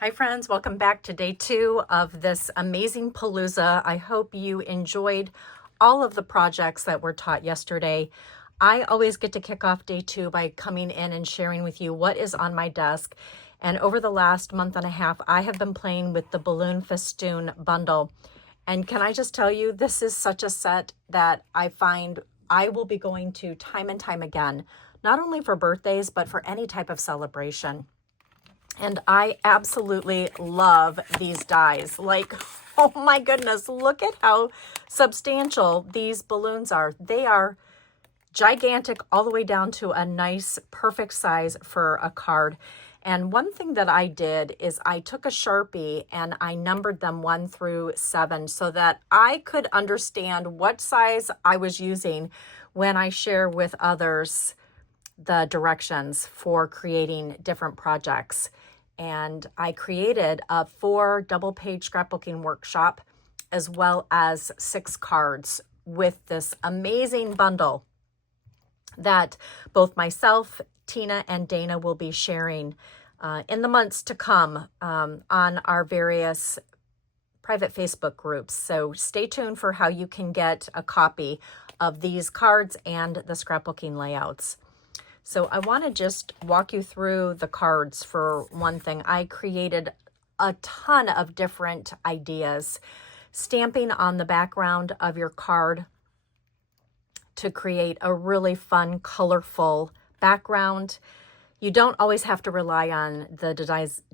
Hi friends, welcome back to day 2 of this amazing Palooza. I hope you enjoyed all of the projects that were taught yesterday. I always get to kick off day 2 by coming in and sharing with you what is on my desk. And over the last month and a half, I have been playing with the Balloon Festoon Bundle. And can I just tell you, this is such a set that I find I will be going to time and time again, not only for birthdays, but for any type of celebration. And I absolutely love these dies. Like, oh my goodness, look at how substantial these balloons are. They are gigantic all the way down to a nice, perfect size for a card. And one thing that I did is I took a Sharpie and I numbered them 1 through 7 so that I could understand what size I was using when I share with others the directions for creating different projects. And I created a 4 double-page scrapbooking workshop as well as 6 cards with this amazing bundle that both myself, Tina, and Dana will be sharing in the months to come on our various private Facebook groups. So stay tuned for how you can get a copy of these cards and the scrapbooking layouts. So I want to just walk you through the cards for one thing. I created a ton of different ideas, stamping on the background of your card to create a really fun, colorful background. You don't always have to rely on the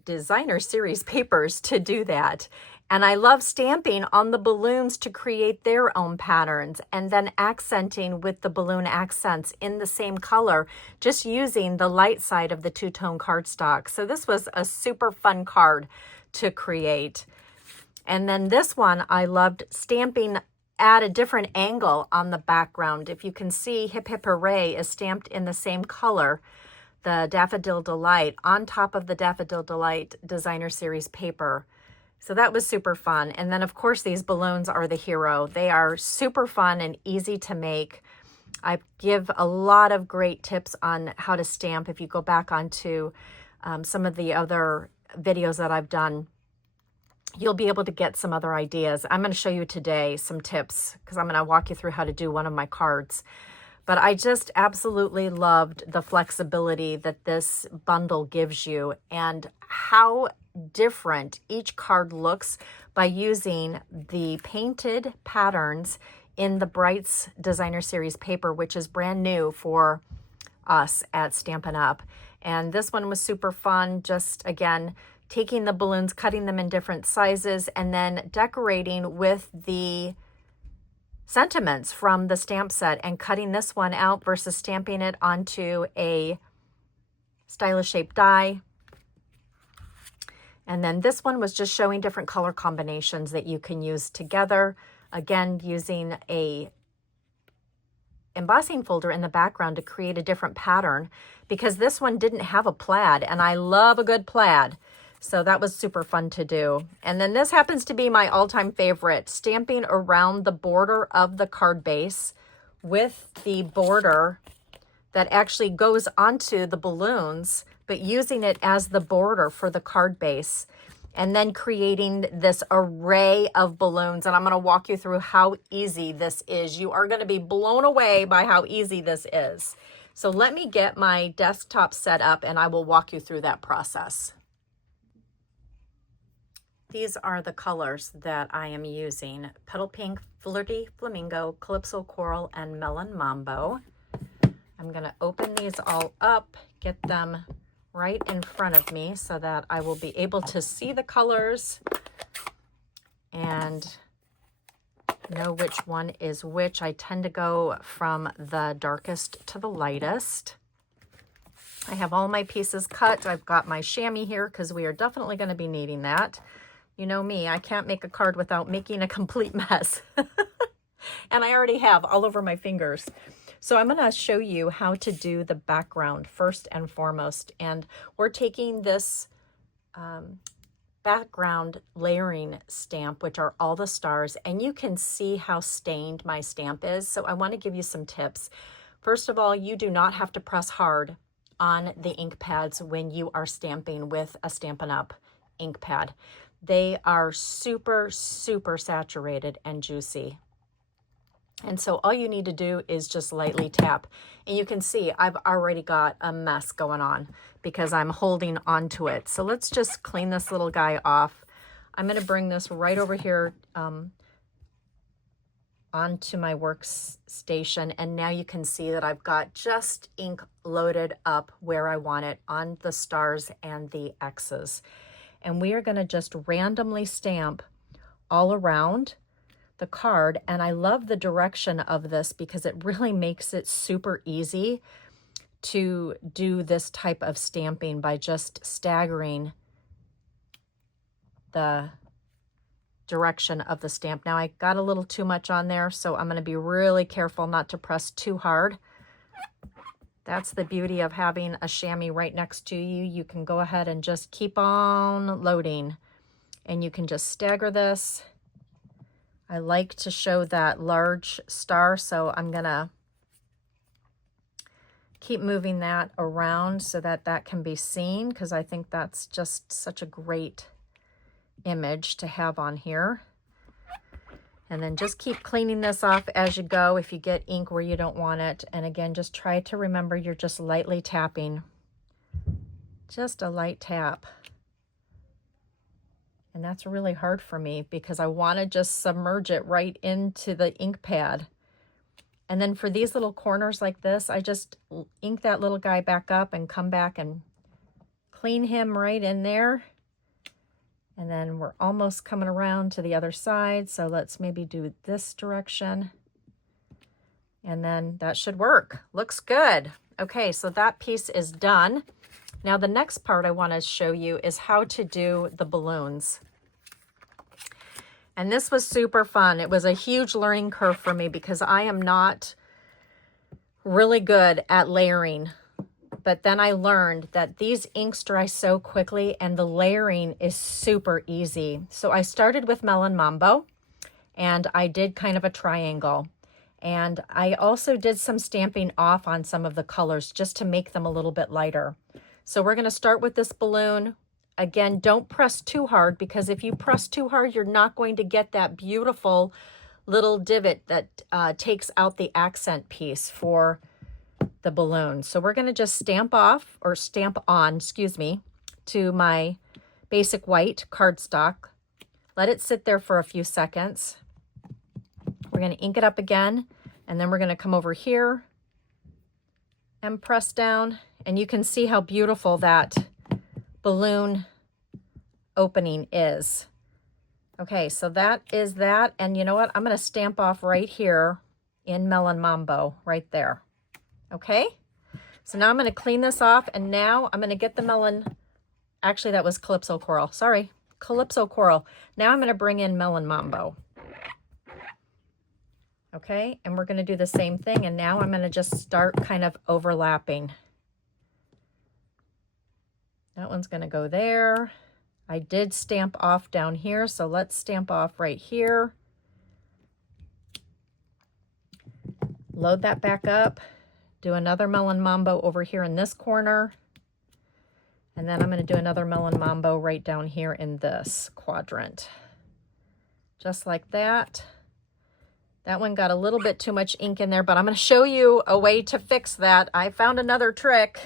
designer series papers to do that. And I love stamping on the balloons to create their own patterns and then accenting with the balloon accents in the same color, just using the light side of the two-tone cardstock. So this was a super fun card to create. And then this one, I loved stamping at a different angle on the background. If you can see, Hip Hip Hooray is stamped in the same color, the Daffodil Delight, on top of the Daffodil Delight designer series paper. So that was super fun. And then of course these balloons are the hero. They are super fun and easy to make. I give a lot of great tips on how to stamp. If you go back onto some of the other videos that I've done, you'll be able to get some other ideas. I'm going to show you today some tips because I'm going to walk you through how to do one of my cards. But I just absolutely loved the flexibility that this bundle gives you and how different each card looks by using the painted patterns in the Brights Designer Series paper, which is brand new for us at Stampin' Up. And this one was super fun. Just, again, taking the balloons, cutting them in different sizes, and then decorating with the sentiments from the stamp set and cutting this one out versus stamping it onto a stylish shaped die. And then this one was just showing different color combinations that you can use together. Again, using a embossing folder in the background to create a different pattern because this one didn't have a plaid and I love a good plaid. So that was super fun to do. And then this happens to be my all-time favorite, stamping around the border of the card base with the border that actually goes onto the balloons, but using it as the border for the card base. And then creating this array of balloons. And I'm going to walk you through how easy this is. You are going to be blown away by how easy this is. So let me get my desktop set up and I will walk you through that process. These are the colors that I am using: Petal Pink, Flirty Flamingo, Calypso Coral, and Melon Mambo. I'm going to open these all up, get them right in front of me so that I will be able to see the colors and know which one is which. I tend to go from the darkest to the lightest. I have all my pieces cut. I've got my chamois here because we are definitely going to be needing that. You know me, I can't make a card without making a complete mess. And I already have all over my fingers. So I'm going to show you how to do the background first and foremost. And we're taking this background layering stamp, which are all the stars, and you can see how stained my stamp is. So I want to give you some tips. First of all, you do not have to press hard on the ink pads when you are stamping with a Stampin' Up ink pad. They are super, super saturated and juicy. And so all you need to do is just lightly tap. And you can see I've already got a mess going on because I'm holding onto it. So let's just clean this little guy off. I'm going to bring this right over here onto my workstation. And now you can see that I've got just ink loaded up where I want it on the stars and the X's. And we are going to just randomly stamp all around the card. And I love the direction of this because it really makes it super easy to do this type of stamping by just staggering the direction of the stamp. Now I got a little too much on there, so I'm going to be really careful not to press too hard. That's the beauty of having a chamois right next to you. You can go ahead and just keep on loading, and you can just stagger this. I like to show that large star, so I'm going to keep moving that around so that that can be seen, because I think that's just such a great image to have on here. And then just keep cleaning this off as you go if you get ink where you don't want it. And again, just try to remember you're just lightly tapping. Just a light tap. And that's really hard for me because I want to just submerge it right into the ink pad. And then for these little corners like this, I just ink that little guy back up and come back and clean him right in there. And then we're almost coming around to the other side. So let's maybe do this direction. And then that should work. Looks good. Okay, so that piece is done. Now the next part I want to show you is how to do the balloons. And this was super fun. It was a huge learning curve for me because I am not really good at layering. But then I learned that these inks dry so quickly and the layering is super easy. So I started with Melon Mambo and I did kind of a triangle. And I also did some stamping off on some of the colors just to make them a little bit lighter. So we're going to start with this balloon. Again, don't press too hard because if you press too hard, you're not going to get that beautiful little divot that takes out the accent piece for the balloon. So we're going to just stamp off or stamp on, excuse me, to my basic white cardstock. Let it sit there for a few seconds. We're going to ink it up again, and then we're going to come over here and press down, and you can see how beautiful that balloon opening is. Okay, so that is that, and you know what? I'm going to stamp off right here in Melon Mambo, right there. Okay, so now I'm going to clean this off, and now I'm going to get the melon. Actually, that was Calypso Coral. Sorry, Calypso Coral. Now I'm going to bring in Melon Mambo. Okay, and we're going to do the same thing, and now I'm going to just start kind of overlapping. That one's going to go there. I did stamp off down here, so let's stamp off right here. Load that back up. Do another Melon Mambo over here in this corner. And then I'm going to do another Melon Mambo right down here in this quadrant. Just like that. That one got a little bit too much ink in there, but I'm going to show you a way to fix that. I found another trick.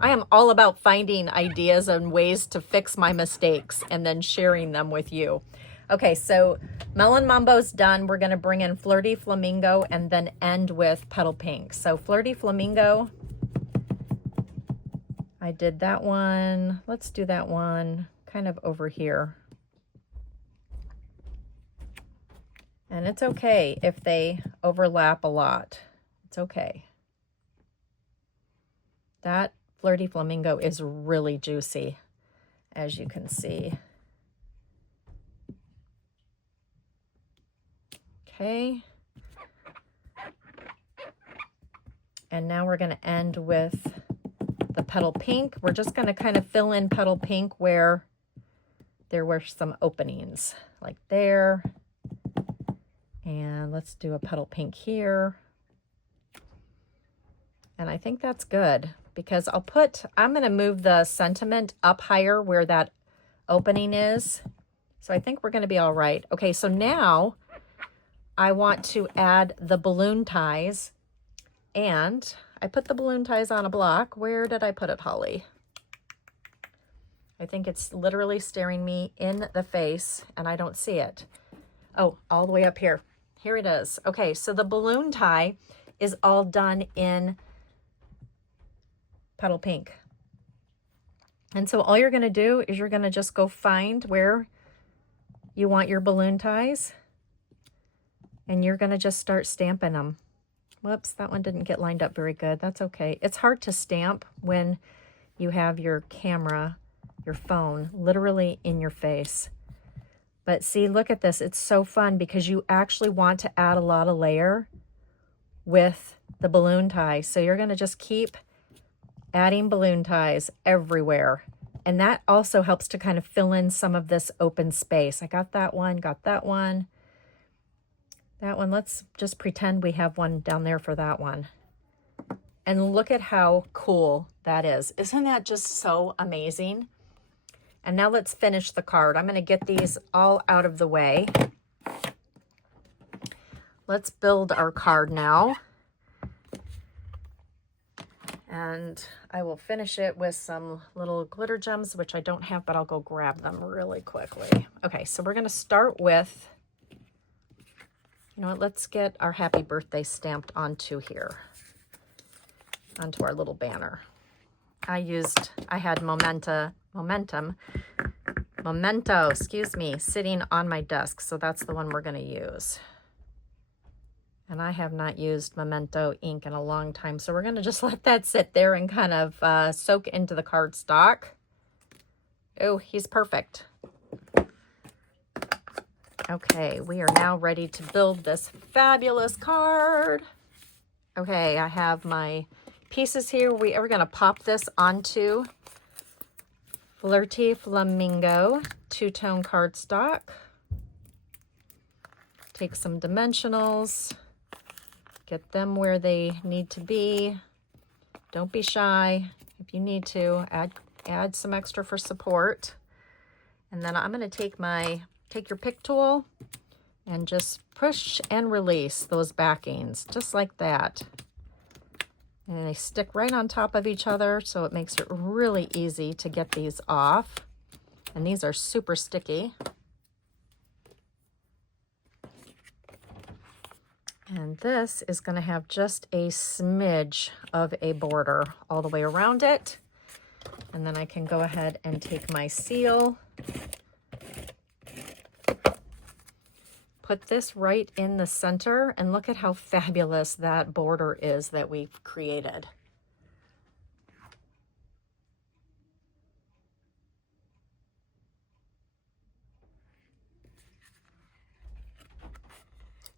I am all about finding ideas and ways to fix my mistakes and then sharing them with you. Okay, so Melon Mambo's done. We're going to bring in Flirty Flamingo and then end with Petal Pink. So Flirty Flamingo, I did that one. Let's do that one kind of over here. And it's okay if they overlap a lot. It's okay. That Flirty Flamingo is really juicy, as you can see. Okay. And now we're going to end with the Petal Pink. We're just going to kind of fill in Petal Pink where there were some openings, like there. And let's do a Petal Pink here. And I think that's good because I'm going to move the sentiment up higher where that opening is. So I think we're going to be all right. Okay, so now I want to add the balloon ties, and I put the balloon ties on a block. Where did I put it, Holly? I think it's literally staring me in the face and I don't see it. Oh, all the way up here. Here it is. Okay, so the balloon tie is all done in Petal Pink. And so all you're going to do is you're going to just go find where you want your balloon ties, and you're going to just start stamping them. Whoops, that one didn't get lined up very good. That's okay. It's hard to stamp when you have your camera, your phone, literally in your face. But see, look at this. It's so fun because you actually want to add a lot of layer with the balloon tie. So you're going to just keep adding balloon ties everywhere. And that also helps to kind of fill in some of this open space. I got that one, got that one. That one, let's just pretend we have one down there for that one. And look at how cool that is. Isn't that just so amazing? And now let's finish the card. I'm going to get these all out of the way. Let's build our card now. And I will finish it with some little glitter gems, which I don't have, but I'll go grab them really quickly. Okay, so we're going to start with, you know what, let's get our happy birthday stamped onto here, onto our little banner. I had Memento, excuse me, sitting on my desk. So that's the one we're going to use. And I have not used Memento ink in a long time. So we're going to just let that sit there and kind of soak into the cardstock. Oh, he's perfect. Okay, we are now ready to build this fabulous card. Okay, I have my pieces here. We are going to pop this onto Flirty Flamingo two-tone cardstock. Take some dimensionals. Get them where they need to be. Don't be shy. If you need to, add some extra for support. And then I'm going to take your pick tool and just push and release those backings, just like that. And they stick right on top of each other, so it makes it really easy to get these off. And these are super sticky. And this is going to have just a smidge of a border all the way around it. And then I can go ahead and take my seal, put this right in the center, and look at how fabulous that border is that we've created.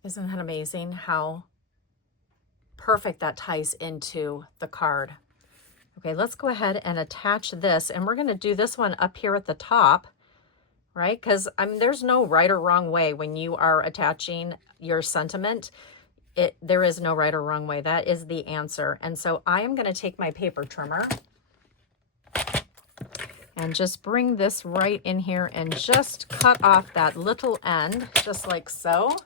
Isn't that amazing how perfect that ties into the card? Okay, let's go ahead and attach this, and we're going to do this one up here at the top, right? Because there's no right or wrong way when you are attaching your sentiment. There is no right or wrong way. That is the answer. And so I am going to take my paper trimmer and just bring this right in here and just cut off that little end, just like so.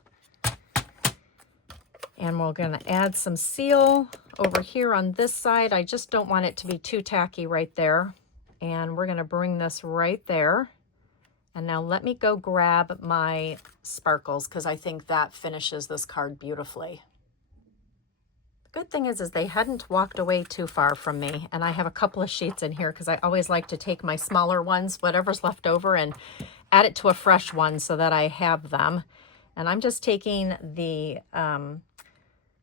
And we're going to add some seal over here on this side. I just don't want it to be too tacky right there. And we're going to bring this right there. And now let me go grab my sparkles, because I think that finishes this card beautifully. The good thing is they hadn't walked away too far from me. And I have a couple of sheets in here because I always like to take my smaller ones, whatever's left over, and add it to a fresh one so that I have them. And I'm just taking the...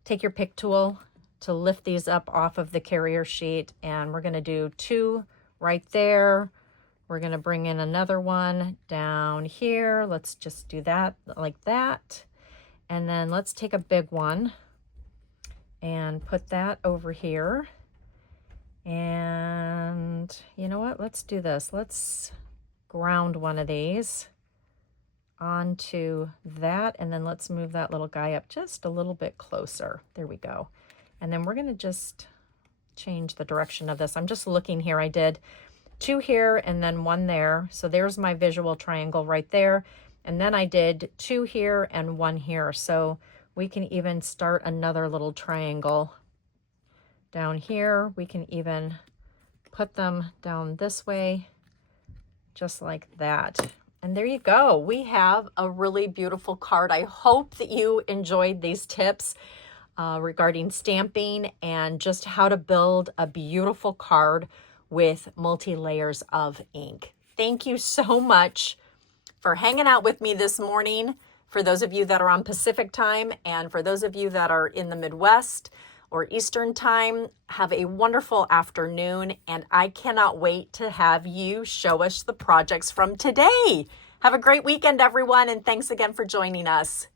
take your pick tool to lift these up off of the carrier sheet, and we're going to do 2 right there. We're going to bring in another one down here. Let's just do that like that. And then let's take a big one and put that over here. And you know what? Let's do this. Let's ground one of these onto that, and then let's move that little guy up just a little bit closer. There we go. And then we're going to just change the direction of this. I'm just looking here. I did two here and then one there. So there's my visual triangle right there. And then I did two here and one here. So we can even start another little triangle down here. We can even put them down this way, just like that. And there you go. We have a really beautiful card. I hope that you enjoyed these tips regarding stamping and just how to build a beautiful card with multi-layers of ink. Thank you so much for hanging out with me this morning. For those of you that are on Pacific time and for those of you that are in the Midwest or Eastern time, have a wonderful afternoon, and I cannot wait to have you show us the projects from today. Have a great weekend, everyone, and thanks again for joining us.